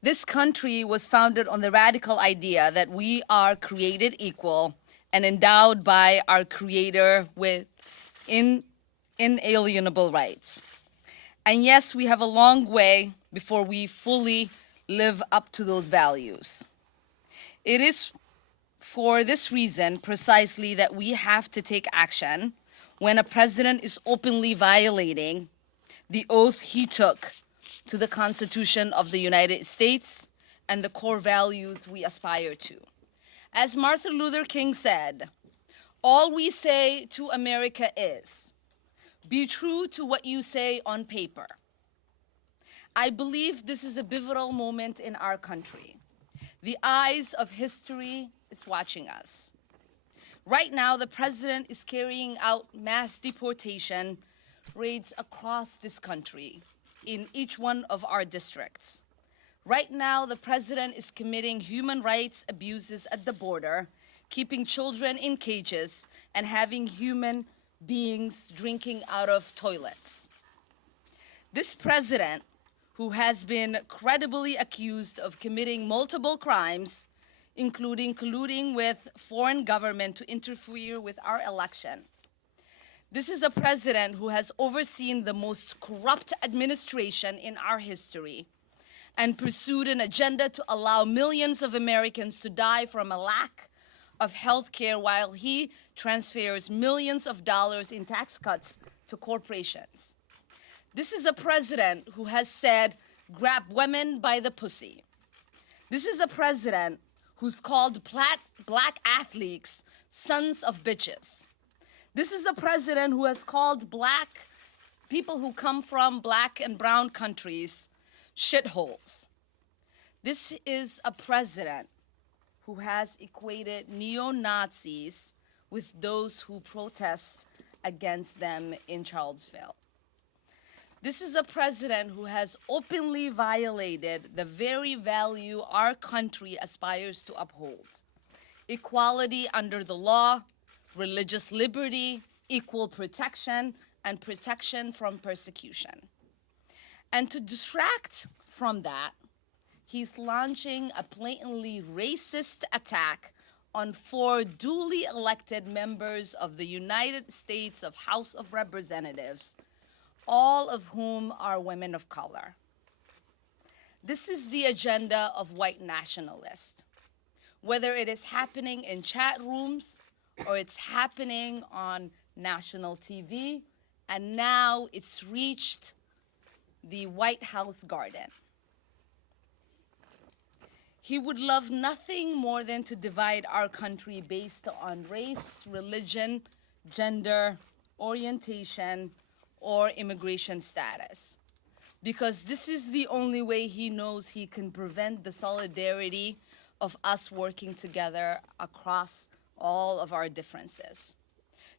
This country was founded on the radical idea that we are created equal and endowed by our Creator with inalienable rights. And yes, we have a long way before we fully live up to those values. It is for this reason precisely that we have to take action when a president is openly violating the oath he took to the Constitution of the United States and the core values we aspire to. As Martin Luther King said, all we say to America is, be true to what you say on paper. I believe this is a pivotal moment in our country. The eyes of history is watching us. Right now, the president is carrying out mass deportation raids across this country in each one of our districts. Right now, the president is committing human rights abuses at the border, keeping children in cages, and having human beings drinking out of toilets. This president, who has been credibly accused of committing multiple crimes, including colluding with foreign government to interfere with our election. This is a president who has overseen the most corrupt administration in our history and pursued an agenda to allow millions of Americans to die from a lack of health care while he transfers millions of dollars in tax cuts to corporations. This is a president who has said, grab women by the pussy. This is a president who's called black athletes sons of bitches. This is a president who has called black people who come from black and brown countries shitholes. This is a president who has equated neo-Nazis with those who protest against them in Charlottesville. This is a president who has openly violated the very value our country aspires to uphold: equality under the law, religious liberty, equal protection, and protection from persecution. And to distract from that, he's launching a blatantly racist attack on 4 duly elected members of the United States House of Representatives, all of whom are women of color. This is the agenda of white nationalists. Whether it is happening in chat rooms or it's happening on national TV, and now it's reached the White House garden. He would love nothing more than to divide our country based on race, religion, gender, orientation, or immigration status, because this is the only way he knows he can prevent the solidarity of us working together across all of our differences.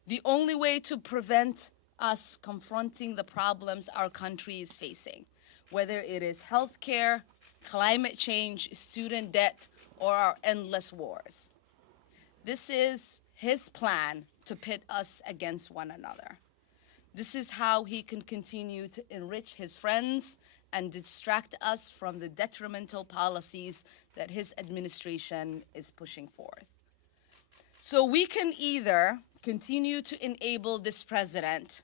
The only way to prevent us confronting the problems our country is facing, whether it is healthcare, climate change, student debt, or our endless wars. This is his plan to pit us against one another. This is how he can continue to enrich his friends and distract us from the detrimental policies that his administration is pushing forth. So we can either continue to enable this president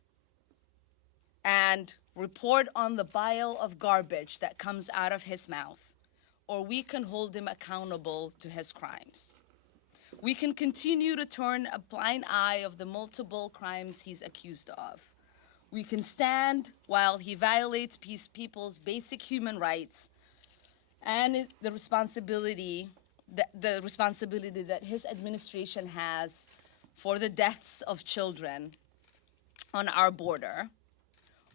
and report on the pile of garbage that comes out of his mouth, or we can hold him accountable to his crimes. We can continue to turn a blind eye of the multiple crimes he's accused of. We can stand while he violates people's basic human rights and the responsibility that his administration has for the deaths of children on our border,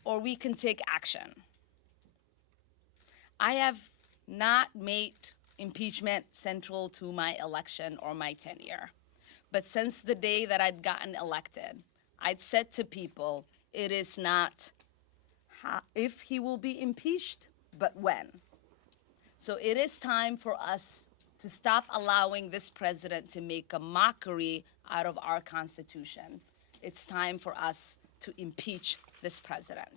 or we can take action. I have not made impeachment central to my election or my tenure, but since the day that I'd gotten elected, I'd said to people, it is not if he will be impeached, but when. So it is time for us to stop allowing this president to make a mockery out of our Constitution. It's time for us to impeach this president.